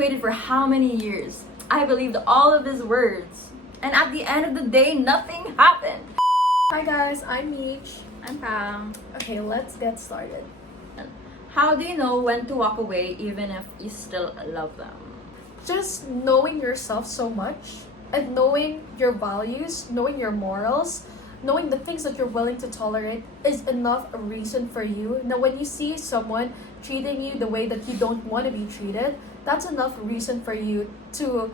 waited for how many years? I believed all of his words. And at the end of the day, nothing happened. Hi guys, I'm Meech. I'm Pam. Okay, let's get started. How do you know when to walk away even if you still love them? Just knowing yourself so much and knowing your values, knowing your morals, knowing the things that you're willing to tolerate is enough a reason for you. Now, when you see someone treating you the way that you don't want to be treated, that's enough reason for you to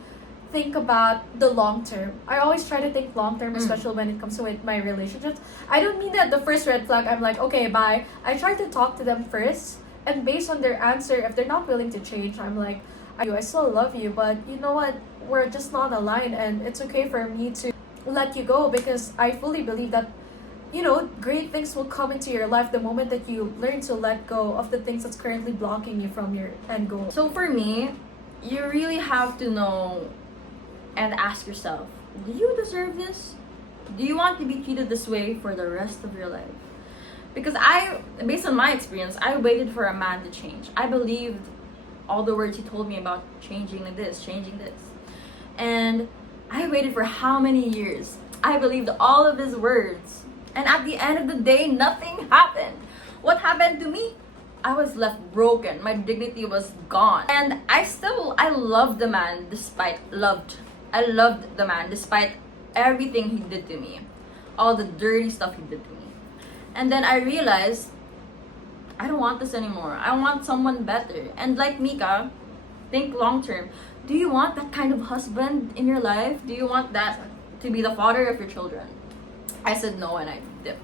think about the long term. I always try to think long term, especially when it comes to with my relationships. I don't mean that the first red flag, I'm like, okay, bye. I try to talk to them first, and based on their answer, if they're not willing to change, I'm like, I still love you, but you know what? We're just not aligned, and it's okay for me to let you go because I fully believe that, you know, great things will come into your life the moment that you learn to let go of the things that's currently blocking you from your end goal. So for me, you really have to know and ask yourself, do you deserve this? Do you want to be treated this way for the rest of your life? Because based on my experience, I waited for a man to change. I believed all the words he told me about changing this. And I waited for how many years? I believed all of his words. And at the end of the day, nothing happened. What happened to me? I was left broken. My dignity was gone. And I loved the man I loved the man despite everything he did to me. All the dirty stuff he did to me. And then I realized, I don't want this anymore. I want someone better. And like Mika, think long term. Do you want that kind of husband in your life? Do you want that to be the father of your children? I said no and I dipped.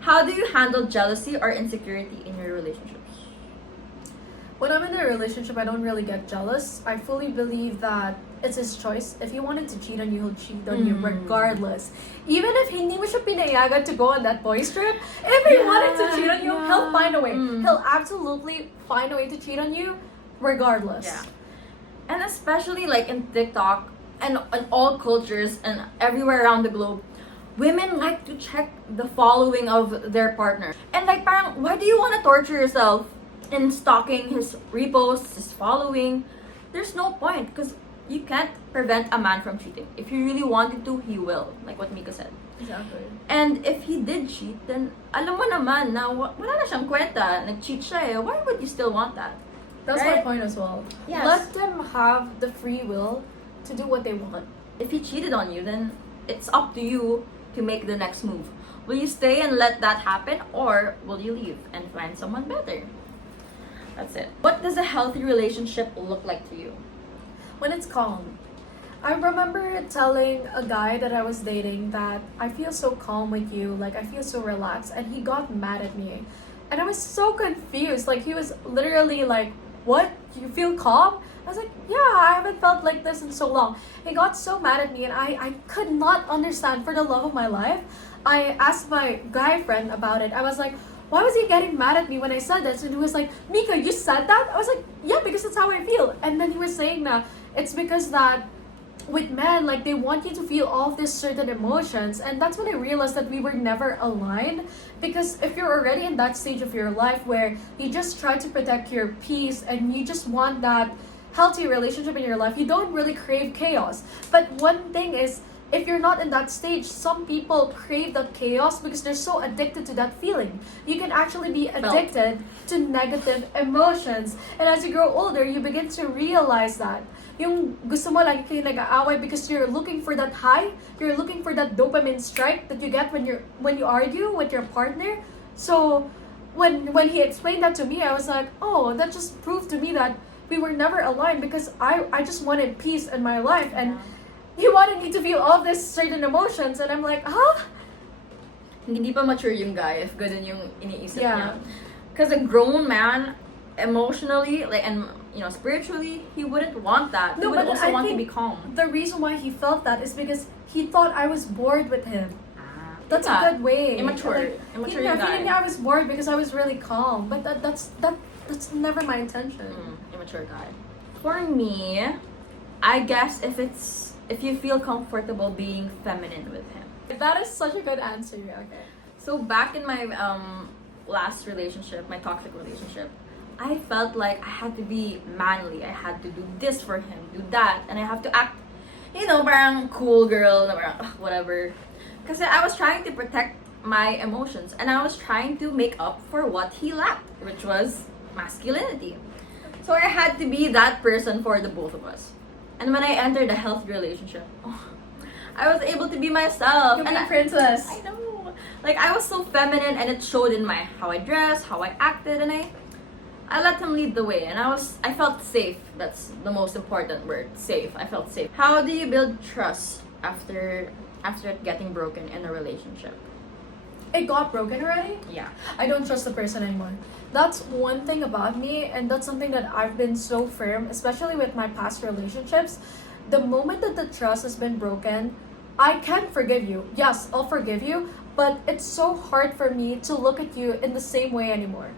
How do you handle jealousy or insecurity in your relationships? When I'm in a relationship, I don't really get jealous. I fully believe that it's his choice. If he wanted to cheat on you, he'll cheat on you regardless. Even if hindi mo siya pinayagan to go on that boys trip, if he wanted to cheat on you, he'll find a way. He'll absolutely find a way to cheat on you regardless. Yeah. And especially like in TikTok and in all cultures and everywhere around the globe, women like to check the following of their partner. And like parang, why do you want to torture yourself in stalking his reposts, his following? There's no point because you can't prevent a man from cheating. If you really wanted to, he will. Like what Mika said. Exactly. And if he did cheat, then alam mo naman na wala na siyang kwenta. Nag-cheat siya eh. Why would you still want that? That's Right? my point as well. Yes. Let them have the free will to do what they want. If he cheated on you, then it's up to you to make the next move. Will you stay and let that happen, or will you leave and find someone better? That's it. What does a healthy relationship look like to you? When it's calm. I remember telling a guy that I was dating that I feel so calm with you, like I feel so relaxed, and he got mad at me. And I was so confused. Like he was literally like, "What? You feel calm?" I was like, "Yeah, I haven't felt like this in so long." He got so mad at me and I could not understand for the love of my life. I asked my guy friend about it. I was like, why was he getting mad at me when I said this? And he was like, "Mika, you said that?" I was like, "Yeah, because that's how I feel." And then he was saying that it's because that with men, like they want you to feel all of these certain emotions. And that's when I realized that we were never aligned. Because if you're already in that stage of your life where you just try to protect your peace and you just want that healthy relationship in your life, you don't really crave chaos. But one thing is, if you're not in that stage, some people crave that chaos because they're so addicted to that feeling. You can actually be addicted to negative emotions. And as you grow older, you begin to realize that. Yung gusto mo lagi kayo nag-aaway because you're looking for that high, you're looking for that dopamine strike that you get when you argue with your partner. So when he explained that to me, I was like, oh, that just proved to me that we were never aligned because I just wanted peace in my life and he wanted me to feel all these certain emotions and I'm like, huh? Hindi pa mature yung guy if ganun yung iniisip Yeah. niya. Because a grown man, emotionally, like and spiritually, he wouldn't want that. He No, would but also I want to think be calm. the reason why he felt that is because he thought I was bored with him. That's Yeah. a good way. Immature. Like, Immature yeah, yung guy. feeling I was bored because I was really calm. But that's never my intention. Immature guy. For me, I guess if you feel comfortable being feminine with him. That is such a good answer. Okay. So back in my last relationship, my toxic relationship, I felt like I had to be manly. I had to do this for him, do that, and I have to act, parang cool girl, na parang, "Ugh, whatever." Because I was trying to protect my emotions, and I was trying to make up for what he lacked, which was masculinity. So I had to be that person for the both of us. And when I entered a healthy relationship, I was able to be myself. You and mean princess. I know. Like, I was so feminine, and it showed in my how I dressed, how I acted, and I let him lead the way, and I felt safe. That's the most important word, safe. I felt safe. How do you build trust after it getting broken in a relationship? It got broken already? Yeah. I don't trust the person anymore. That's one thing about me, and that's something that I've been so firm, especially with my past relationships. The moment that the trust has been broken, I can forgive you. Yes, I'll forgive you, but it's so hard for me to look at you in the same way anymore.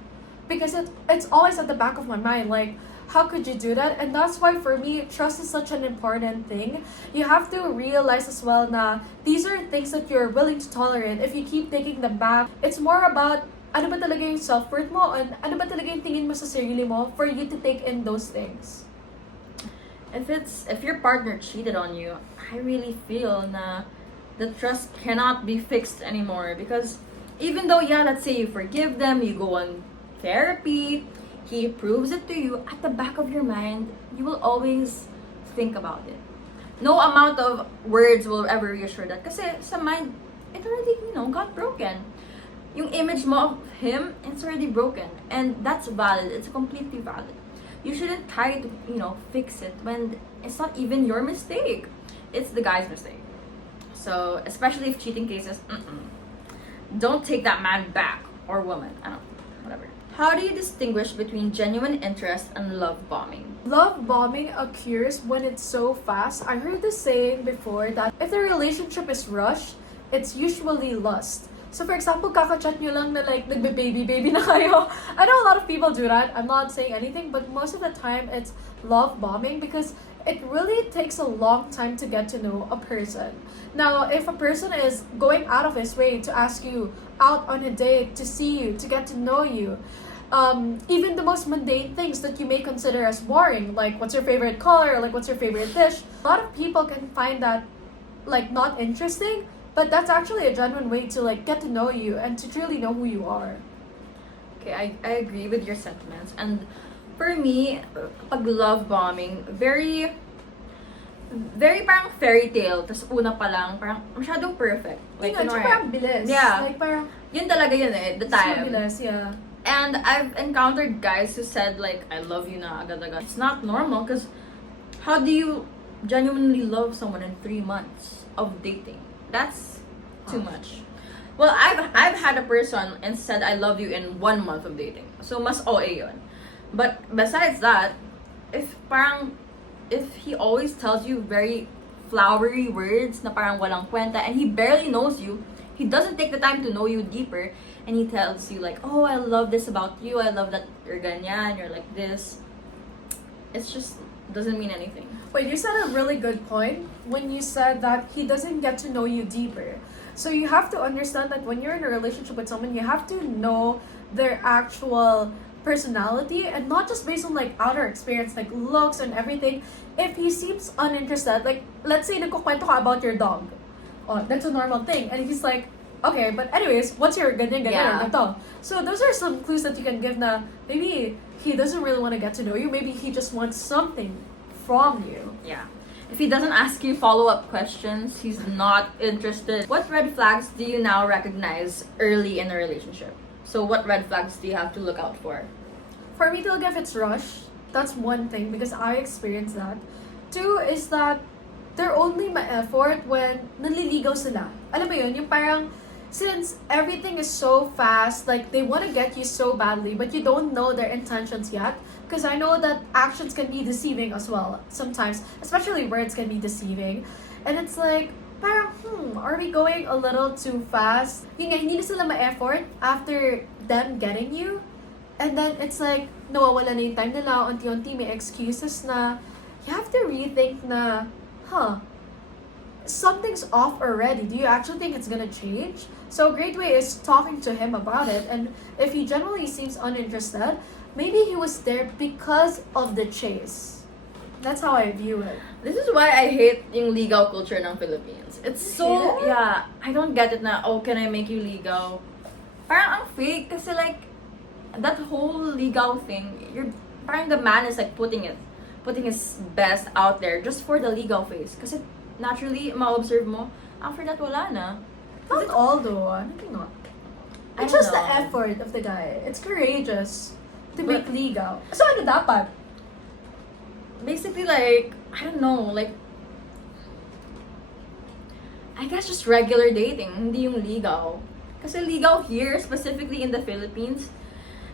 Because it's always at the back of my mind, like, how could you do that? And that's why for me, trust is such an important thing. You have to realize as well na these are things that you're willing to tolerate. If you keep taking them back, it's more about ano ba talaga yung self-worth mo and ano ba talaga yung tingin mo sa sarili mo for you to take in those things. If your partner cheated on you, I really feel na the trust cannot be fixed anymore, because even though, yeah, let's say you forgive them, you go on therapy, he proves it to you, at the back of your mind, you will always think about it. No amount of words will ever reassure that. Kasi sa mind, it already, got broken. Yung image mo of him, it's already broken. And that's valid. It's completely valid. You shouldn't try to, fix it when it's not even your mistake. It's the guy's mistake. So, especially if cheating cases, don't take that man back, or woman. I don't know, whatever. How do you distinguish between genuine interest and love bombing? Love bombing occurs when it's so fast. I heard this saying before that if the relationship is rushed, it's usually lust. So for example, kaka-chat nyo lang na like nagbe-baby na kayo. I know a lot of people do that. I'm not saying anything, but most of the time it's love bombing because it really takes a long time to get to know a person. Now, if a person is going out of his way to ask you out on a date, to see you, to get to know you, even the most mundane things that you may consider as boring, like what's your favorite color, like what's your favorite dish, a lot of people can find that like not interesting, but that's actually a genuine way to like get to know you and to truly know who you are. Okay, I agree with your sentiments. And for me, pag love bombing, very parang fairy tale. Tas una pa lang, parang masyadong perfect. Like, kunwari, parang bilis. Yeah. Like, parang, yun talaga yun eh, the so time. bilis, yeah. And I've encountered guys who said like, I love you na agad-agad. It's not normal, because how do you genuinely love someone in 3 months of dating? That's too much. Well, I've had a person and said I love you in 1 month of dating. So mas OA yun. But besides that, if he always tells you very flowery words na parang walang kwenta, and he barely knows you, he doesn't take the time to know you deeper, and he tells you like, oh, I love this about you, I love that you're ganyan, you're like this. It's just doesn't mean anything. Wait, you said a really good point when you said that he doesn't get to know you deeper. So you have to understand that when you're in a relationship with someone, you have to know their actual personality and not just based on like outer experience, like looks and everything. If he seems uninterested, like let's say nagkukwento ka about your dog. Oh, that's a normal thing. And he's like, okay, but anyways, what's your ganyan Yeah. ganyan? So those are some clues that you can give na maybe he doesn't really want to get to know you. Maybe he just wants something from you. Yeah. If he doesn't ask you follow-up questions, he's not interested. What red flags do you now recognize early in a relationship? So what red flags do you have to look out for? For me to look if it's rushed, that's one thing because I experienced that. Two is that they're only ma-effort when naliligaw sila. Alam mo yun, yung parang since everything is so fast, like they want to get you so badly, but you don't know their intentions yet. Because I know that actions can be deceiving as well sometimes, especially words can be deceiving. And it's like, parang, are we going a little too fast? Yun nga, hindi na sila ma-effort after them getting you. And then it's like, nawawala na yung time nila, unti-unti may excuses na, you have to rethink na, something's off already. Do you actually think it's gonna change? So a great way is talking to him about it. And if he generally seems uninterested, maybe he was there because of the chase. That's how I view it. This is why I hate yung legal culture ng Philippines. It's You so, hate it? yeah, I don't get it na, oh, can I make you legal? Parang ang fake kasi like, that whole legal thing, parang the man is like putting his best out there just for the legal phase. Kasi naturally, ma-observe mo, after that, wala na. Not all though. I think not. I It's don't just the know. effort of the guy. It's courageous to But- make legal. So ano dapat? Basically, like, I don't know, like, I guess just regular dating, hindi yung legal. Kasi legal here, specifically in the Philippines,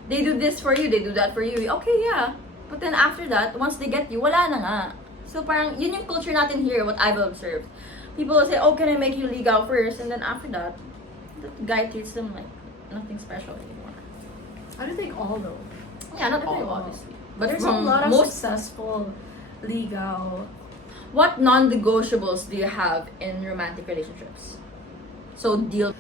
they do this for you, they do that for you. Okay, yeah. But then after that, once they get you, wala na nga. So parang, yun yung culture natin here, what I've observed. People will say, oh, can I make you legal first? And then after that, the guy treats them like nothing special anymore. I don't think all though. Yeah, not I think all, all. obviously. But There's a from lot of most, successful legal. what non-negotiables do you have in romantic relationships? So deal.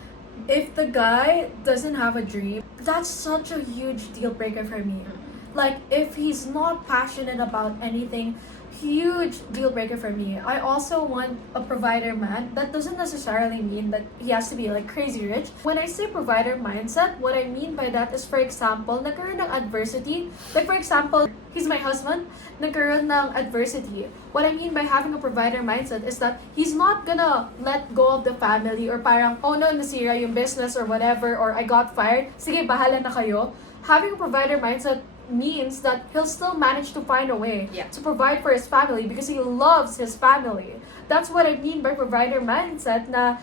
If the guy doesn't have a dream, that's such a huge deal breaker for me. Like if he's not passionate about anything, huge deal breaker for me. I also want a provider man. That doesn't necessarily mean that he has to be like crazy rich. When I say provider mindset, what I mean by that is, for example, nagkaroon ng adversity. Like for example, he's my husband, nagkaroon ng adversity. What I mean by having a provider mindset is that he's not gonna let go of the family or parang, oh no, nasira yung business or whatever, or I got fired. Sige, bahala na kayo. Having a provider mindset means that he'll still manage to find a way Yeah. to provide for his family because he loves his family. That's what I mean by provider mindset, na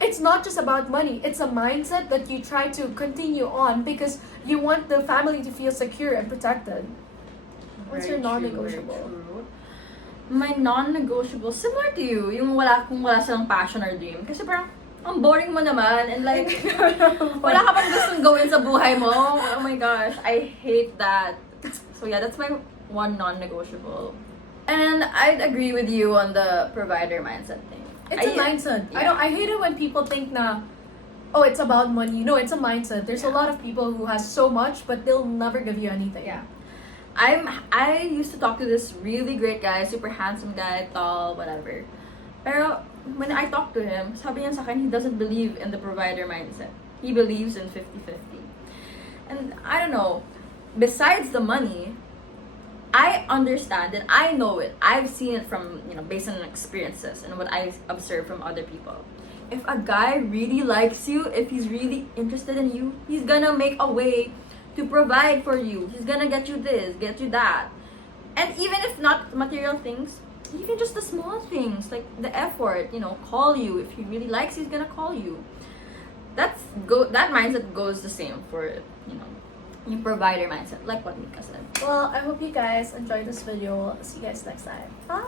it's not just about money. It's a mindset that you try to continue on because you want the family to feel secure and protected. What's your Very true, non-negotiable? very true. My non-negotiable, similar to you, yung kung wala silang passion or dream. Kasi parang, ang boring mo naman, and like, wala ka pang gustong gawin sa buhay mo. Oh my gosh, I hate that. So yeah, that's my one non-negotiable. And I'd agree with you on the provider mindset thing. It's a mindset. yeah. I hate it when people think na, oh, it's about money. No, it's a mindset. There's a Yeah. lot of people who has so much, but they'll never give you anything. Yeah. I used to talk to this really great guy, super handsome guy, tall, whatever. Pero when I talked to him, sabi niya sa akin, he doesn't believe in the provider mindset. He believes in 50-50. And I don't know, besides the money, I understand and I know it. I've seen it from, based on experiences and what I've observed from other people. If a guy really likes you, if he's really interested in you, he's gonna make a way to provide for you. He's gonna get you this, get you that. And even if not material things, even just the small things, like the effort, call you. If he really likes you, he's gonna call you. That mindset goes the same for, yung provider mindset, like what Mika said. Well, I hope you guys enjoyed this video. See you guys next time. Bye.